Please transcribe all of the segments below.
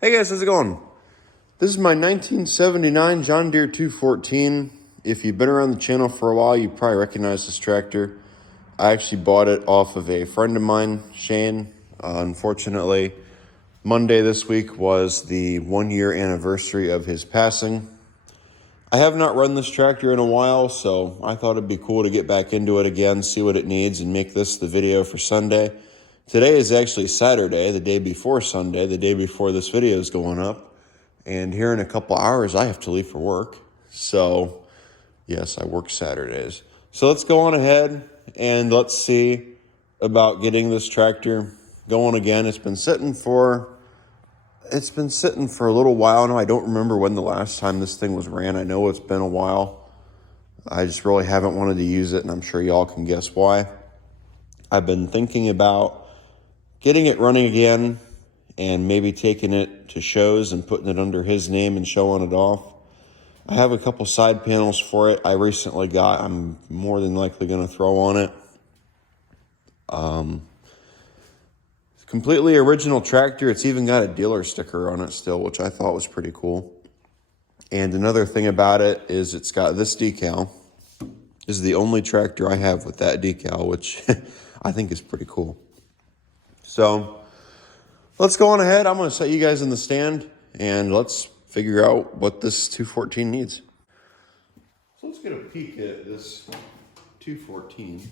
Hey guys, how's it going? This is my 1979 John Deere 214. If you've been around the channel for a while, you probably recognize this tractor. I actually bought it off of a friend of mine, Shane. Unfortunately, Monday this week was the 1 year anniversary of his passing. I have not run this tractor in a while, so I thought it'd be cool to get back into it again, see what it needs, and make this the video for Sunday. Today is actually Saturday, the day before Sunday, the day before this video is going up. And here in a couple hours, I have to leave for work. So, yes, I work Saturdays. So let's go on ahead and let's see about getting this tractor going again. It's been sitting for a little while now. I don't remember when the last time this thing was ran. I know it's been a while. I just really haven't wanted to use it, and I'm sure y'all can guess why. I've been thinking about getting it running again and maybe taking it to shows and putting it under his name and showing it off. I have a couple side panels for it I recently got. I'm more than likely going to throw on it. It's a completely original tractor. It's even got a dealer sticker on it still, which I thought was pretty cool. And another thing about it is it's got this decal. This is the only tractor I have with that decal, which I think is pretty cool. So let's go on ahead. I'm going to set you guys in the stand and let's figure out what this 214 needs. So let's get a peek at this 214.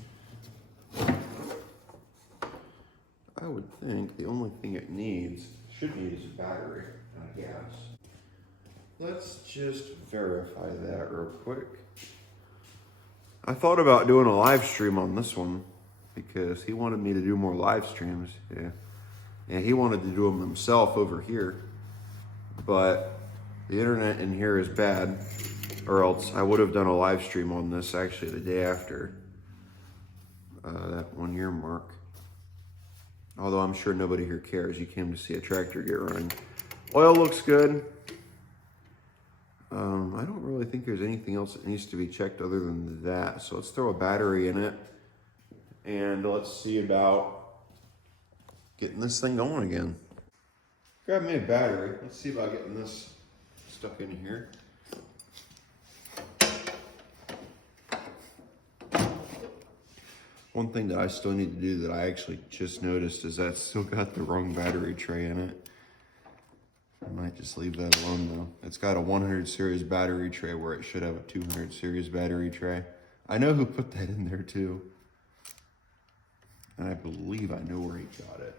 I would think the only thing it should need is a battery, not gas. Let's just verify that real quick. I thought about doing a live stream on this one because he wanted me to do more live streams. Yeah. And he wanted to do them himself over here, but the internet in here is bad, or else I would have done a live stream on this actually the day after that 1 year mark. Although I'm sure nobody here cares. You came to see a tractor get running. Oil looks good. I don't really think there's anything else that needs to be checked other than that. So let's throw a battery in it and let's see about getting this thing going again. Grab me a battery. Let's see about getting this stuck in here. One thing that I still need to do that I actually just noticed is that it's still got the wrong battery tray in it. I might just leave that alone though. It's got a 100 series battery tray where it should have a 200 series battery tray. I know who put that in there too. And I believe I know where he got it.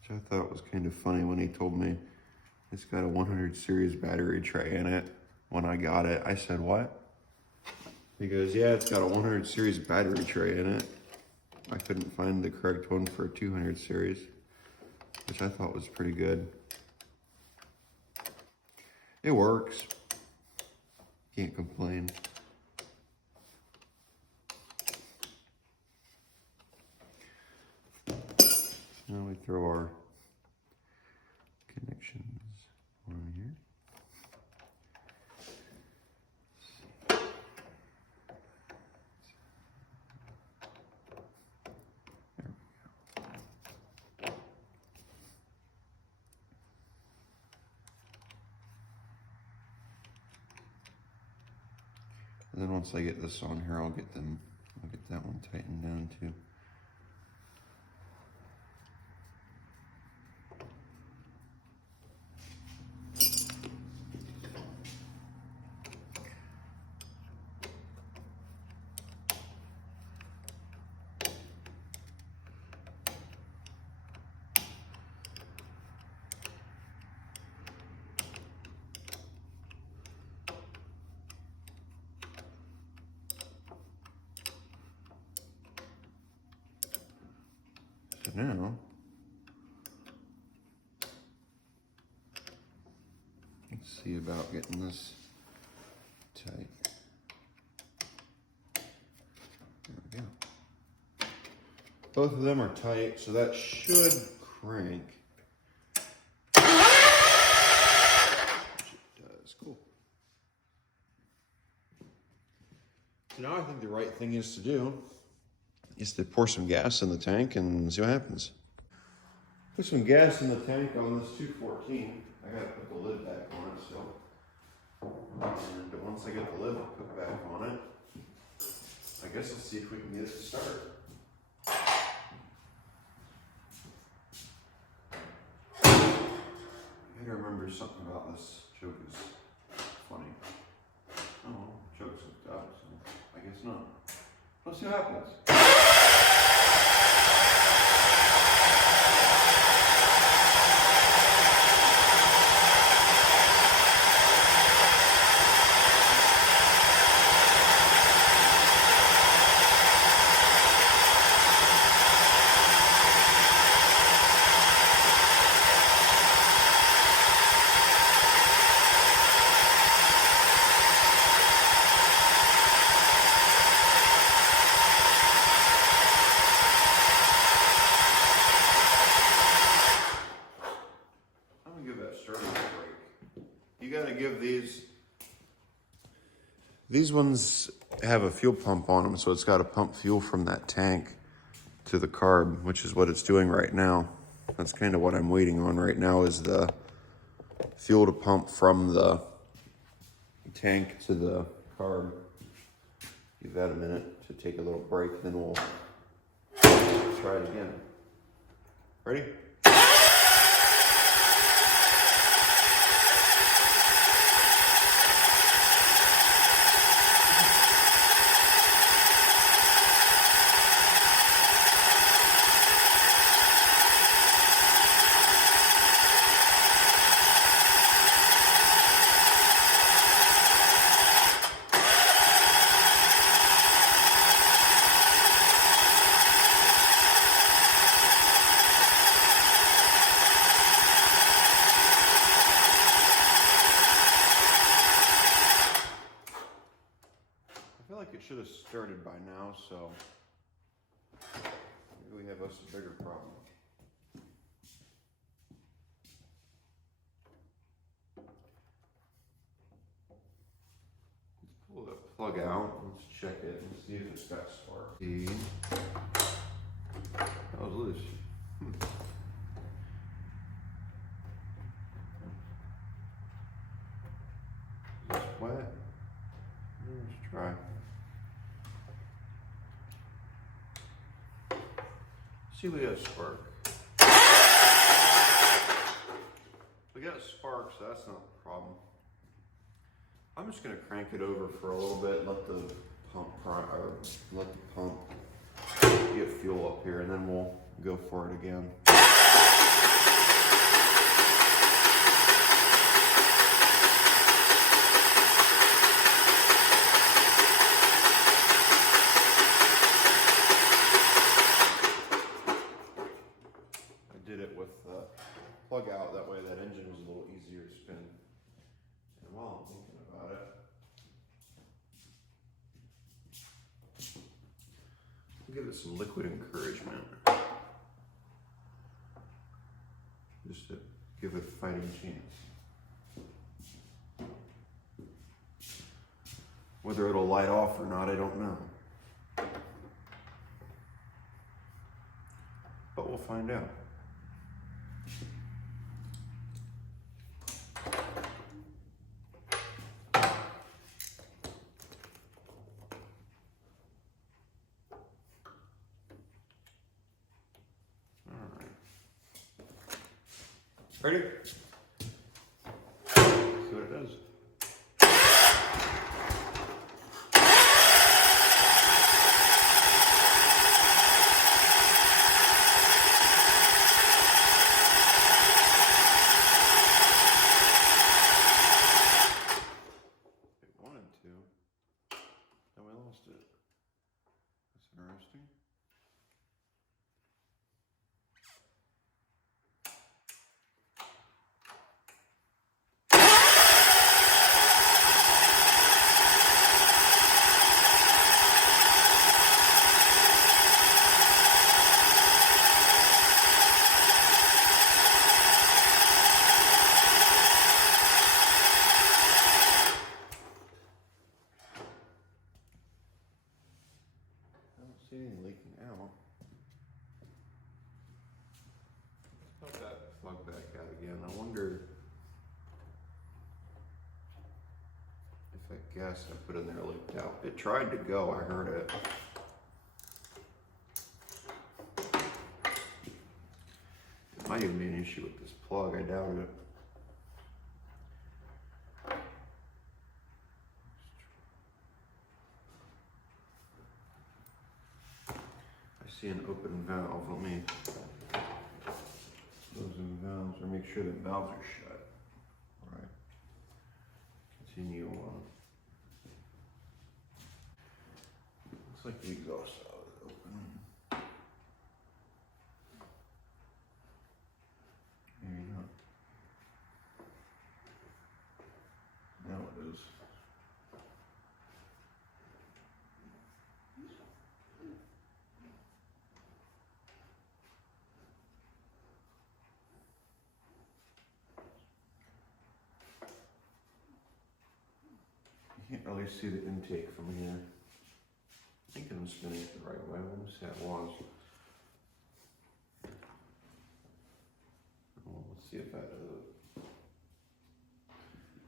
Which I thought was kind of funny when he told me it's got a 100 series battery tray in it. When I got it, I said, what? He goes, yeah, it's got a 100 series battery tray in it. I couldn't find the correct one for a 200 series, which I thought was pretty good. It works. Can't complain. Now we throw our connections on here. And then once I get this on here, I'll get that one tightened down too. So now, let's see about getting this tight. There we go. Both of them are tight, so that should crank. It does. Cool. So now I think the right thing is to do is to pour some gas in the tank and see what happens. Put some gas in the tank on this 214. I gotta put the lid back on it still. And once I get the lid put back on it, I guess let's see if we can get it to start. I gotta remember something about this choke is funny. Oh, choke's hooked up, so I guess not. Let's see what happens. You got to give these ones have a fuel pump on them, so it's got to pump fuel from that tank to the carb, which is what it's doing right now. That's kind of what I'm waiting on right now, is the fuel to pump from the tank to the carb. Give that a minute to take a little break, then we'll try it again. Ready? I feel like it should have started by now, so maybe we have us a bigger problem. Let's pull the plug out. Let's check it and see if it's got spark. See, that was loose. Is this wet? Let's try. See, we got a spark. We got a spark, so that's not the problem. I'm just gonna crank it over for a little bit, let the pump get fuel up here, and then we'll go for it again. Plug out, that way that engine was a little easier to spin. And while I'm thinking about it, I'll give it some liquid encouragement. Just to give it a fighting chance. Whether it'll light off or not, I don't know. But we'll find out. Ready? See what it does. It wanted to. Then we lost it. That's interesting. See anything. anything leaking out. Put that plug back out again. I wonder if that gas I put in there leaked out. It tried to go, I heard it. It might even be an issue with this plug, I doubt it. I see an open valve. Let me close the valves or make sure the valves are shut. All right. Continue on. Looks like the exhaust valve is open. Maybe not. Now it is. You can't really see the intake from here. I think I'm spinning it the right way. Let me see how it was. Well, let's see if that does it.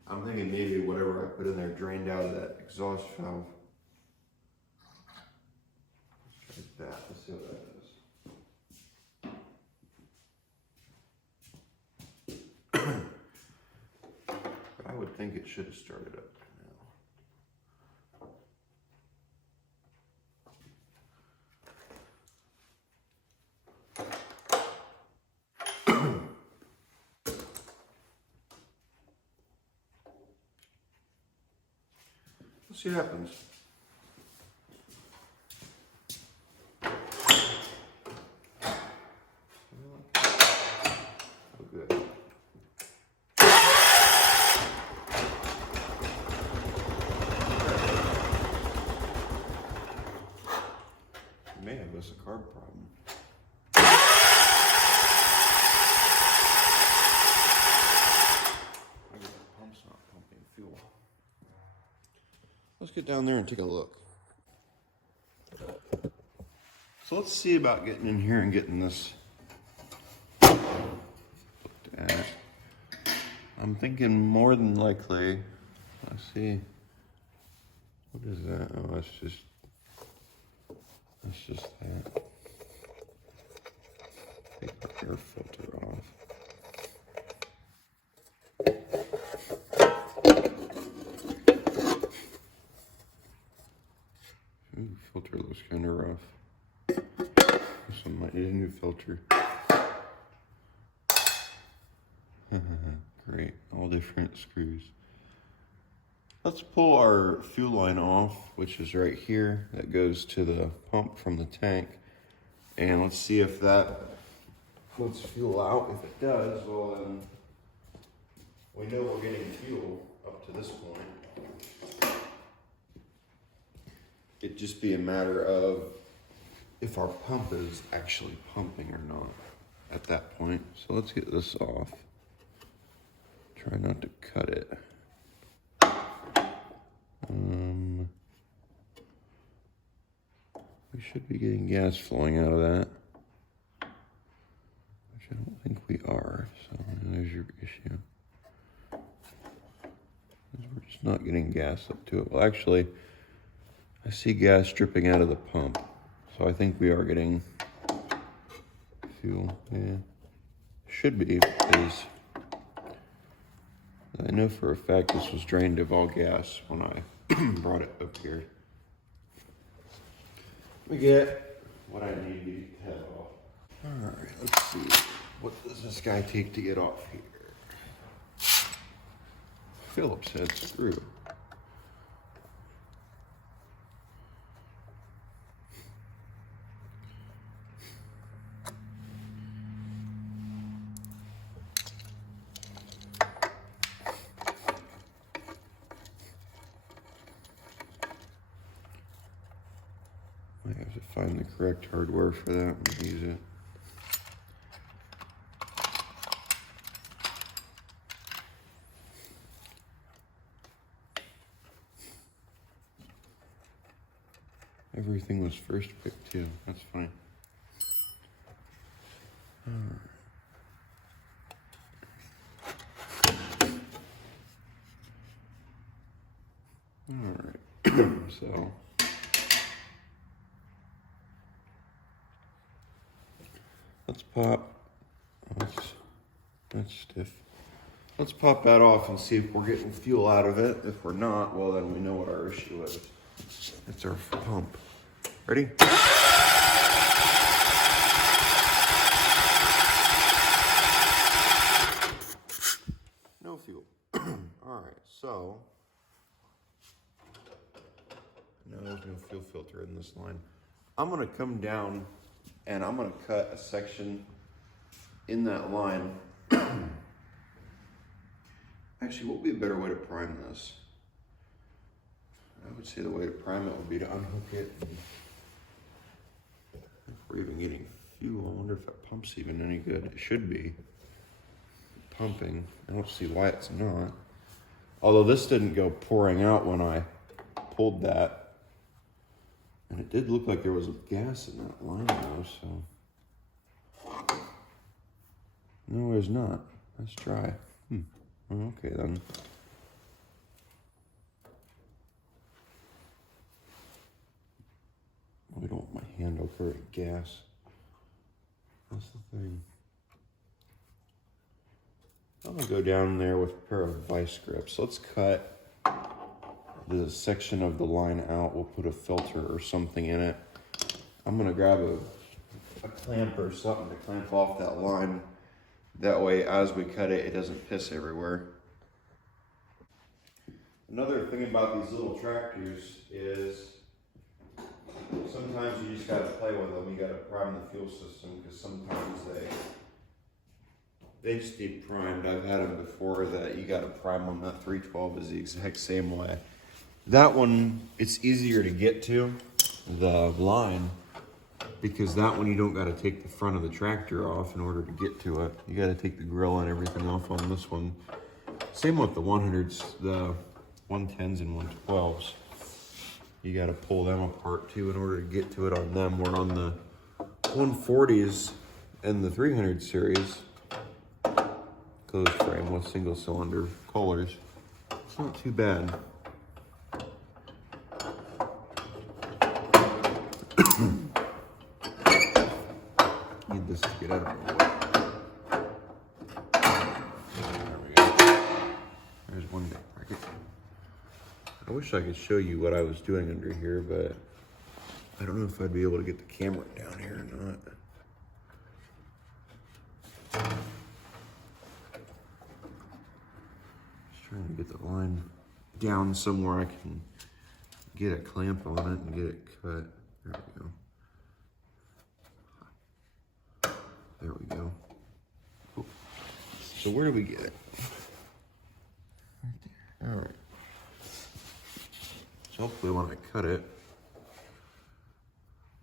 I'm thinking maybe whatever I put in there drained out of that exhaust valve. Let's try that. Let's see what that is. But I would think it should have started up. Let's see what happens. Oh, good. You may have us a carb problem. Maybe that pump's not pumping fuel. Let's get down there and take a look. So let's see about getting in here and getting this looked at. I'm thinking more than likely, let's see, what is that? Oh, that's just that. Take our air filter off. Ooh, filter looks kind of rough. This one might need a new filter. Great, all different screws. Let's pull our fuel line off, which is right here. That goes to the pump from the tank. And let's see if that puts fuel out. If it does, well then we know we're getting fuel up to this point. It'd just be a matter of if our pump is actually pumping or not at that point. So let's get this off. Try not to cut it. We should be getting gas flowing out of that, which I don't think we are. So there's your issue. We're just not getting gas up to it. Well, actually, I see gas dripping out of the pump, so I think we are getting fuel. Yeah, should be, because I know for a fact this was drained of all gas when I brought it up here. Let me get what I need to get the head off. All right, let's see. What does this guy take to get off here? Phillips head screw. I have to find the correct hardware for that and use it. Everything was first picked too. That's funny. Alright. So let's pop. That's stiff. Let's pop that off and see if we're getting fuel out of it. If we're not, well then we know what our issue is. It's our pump. Ready? No fuel. Alright, so no, there's no fuel filter in this line. I'm gonna come down and I'm gonna cut a section in that line. Actually, what would be a better way to prime this? I would say the way to prime it would be to unhook it. If we're even getting fuel, I wonder if that pump's even any good. It should be pumping. I don't see why it's not. Although this didn't go pouring out when I pulled that. And it did look like there was gas in that line though, so. No, there's not. That's dry. Okay then. We don't want my hand over at gas. That's the thing. I'm gonna go down there with a pair of vice grips. Let's cut the section of the line out. We'll put a filter or something in it. I'm gonna grab a clamp or something to clamp off that line. That way, as we cut it, it doesn't piss everywhere. Another thing about these little tractors is sometimes you just gotta play with them. You gotta prime the fuel system because sometimes they just need primed. I've had them before that you gotta prime them. That 312 is the exact same way. That one, it's easier to get to, the line, because that one you don't gotta take the front of the tractor off in order to get to it. You gotta take the grill and everything off on this one. Same with the 100s, the 110s and 112s. You gotta pull them apart too in order to get to it on them. Where on the 140s and the 300 series, closed frame with single cylinder Kohlers, it's not too bad. Need this to get out of the way. There we go. There's one deck bracket. I wish I could show you what I was doing under here, but I don't know if I'd be able to get the camera down here or not. Just trying to get the line down somewhere I can get a clamp on it and get it cut. There we go. There we go. Cool. So where do we get it? Right there. All right. So hopefully when I cut it,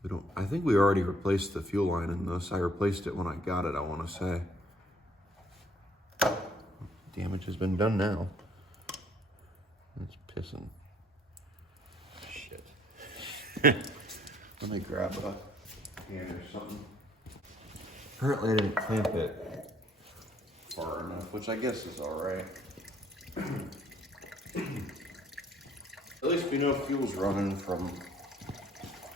we don't, I think we already replaced the fuel line in this. I replaced it when I got it, I want to say. Damage has been done now. It's pissing. Shit. Let me grab a can or something. Apparently I didn't clamp it far enough, which I guess is all right. At least we know fuel's running from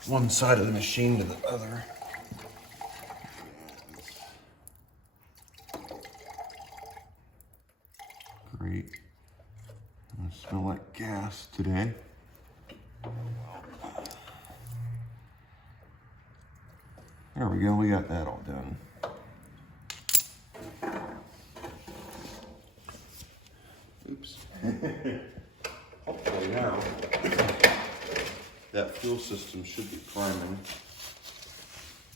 one side of the machine to the other. Great. I smell like gas today. There we go, we got that all done. Oops. Hopefully now, that fuel system should be priming.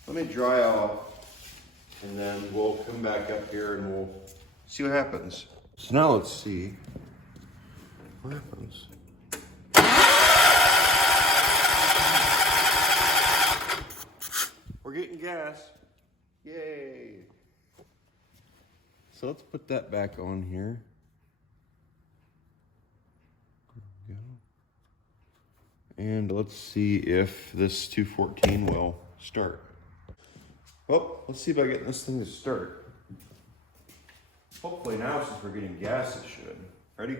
Let me dry off, and then we'll come back up here and we'll see what happens. So now let's see what happens. We're getting gas. Yay. So let's put that back on here. And let's see if this 214 will start. Well, let's see if I get this thing to start. Hopefully now, since we're getting gas, it should. Ready?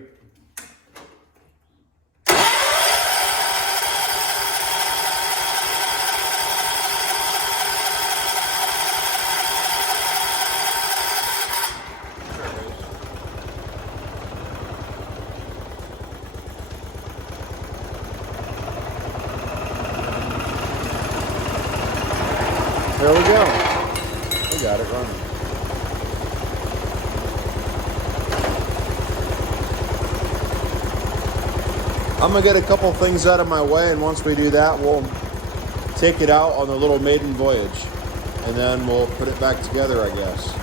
There we go. We got it running. I'm gonna get a couple things out of my way, and once we do that, we'll take it out on the little Maiden voyage, and then we'll put it back together, I guess.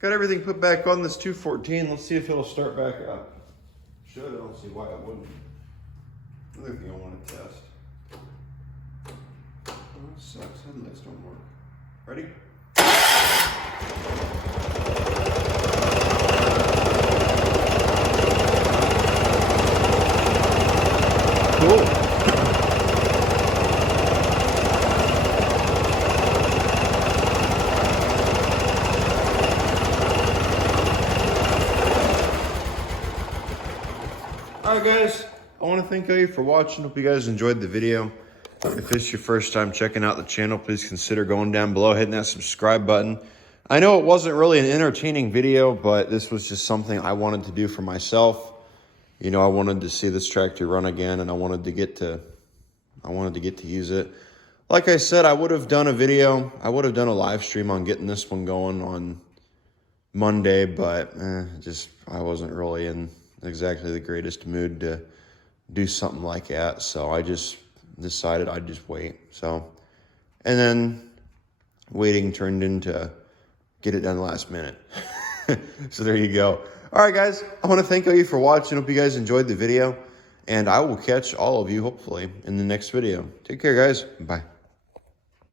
Got everything put back on this 214. Let's see if it'll start back up. Should. I don't see why it wouldn't. Another thing I want to test. Oh, that sucks. Headlights don't work. Ready? Cool. right, guys. I want to thank all you for watching. Hope you guys enjoyed the video. If it's your first time checking out the channel, please consider going down below, hitting that subscribe button. I know it wasn't really an entertaining video, but this was just something I wanted to do for myself. You know, I wanted to see this tractor run again, and I wanted to get to use it. Like I said, I would have done a video. I would have done a live stream on getting this one going on Monday, but I wasn't really in exactly the greatest mood to do something like that. So I just decided I'd just wait. So, and then waiting turned into get it done last minute. So there you go. All right, guys, I want to thank all you for watching. Hope you guys enjoyed the video, and I will catch all of you hopefully in the next video. Take care, guys. Bye.